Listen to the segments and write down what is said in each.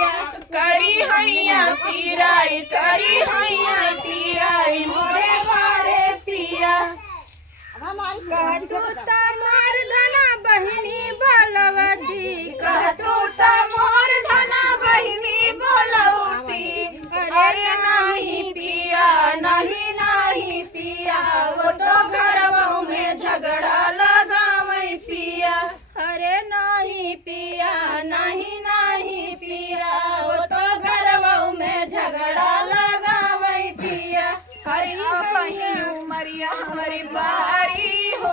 करी हैया पीराई करी हैया पीराई मोरे बारे पिया कहतू त मार धना बहिनी बलवती कहतू त मोर धना बहिनी बोलौती अरे नहीं पिया नहीं नहीं पिया वो तो घरवा में झगड़ा लगावई पिया अरे नहीं पिया नहीं नहीं पिया वो तो घरवा में झगड़ा लगावई पिया हरी बही उमरिया हमारी बारी हो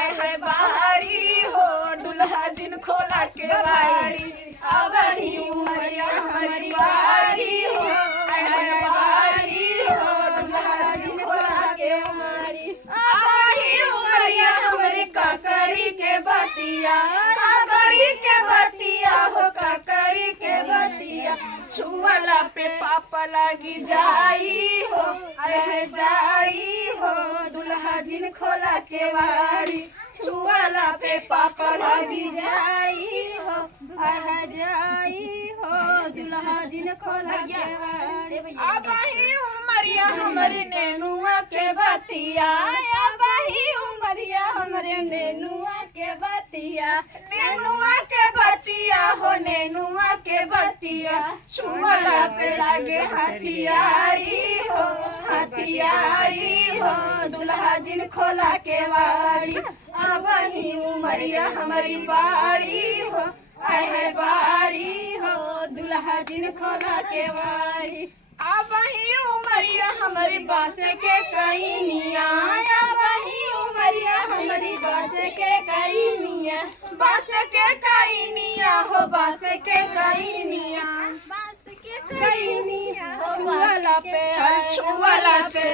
आय है बारी हो दुल्हा जिन खोला के बारी अब ही उमरिया हमारी बारी हो आय है बारी हो दुल्हा जिन खोला के बारी अब ही उमरिया हमारी काकरी के बतिया काकरी के बतिया हो काकरी के बतिया छुअला पे पापा लगी जाई हो अरे जाई हो दुल्हा जिन खोला के वाड़ी छुअला पे पापा लगी जाई हो जाई हो दुल्हा जिन खोला के वाड़ी अब ही उमरिया हमारे नेनुआ के बतिया अब ही उमरिया हमारे नेनुआ के बतिया नेनुआ के बतिया हो नेनुआ के बतिया छुअला पे लागे हथियारी हो हथियारी हो दुल्हा जिन खोला के वाड़ी अब ही उमरिया हमारी बारी हो आय है बारी हो दुल्हा जिन खोला के वाड़ी अब ही उमरिया हमारी बास के कईनिया अब ही उमरिया हमारी बास के कईनिया बास के कईनिया हो बास के कईनिया छुआला पे छुआला से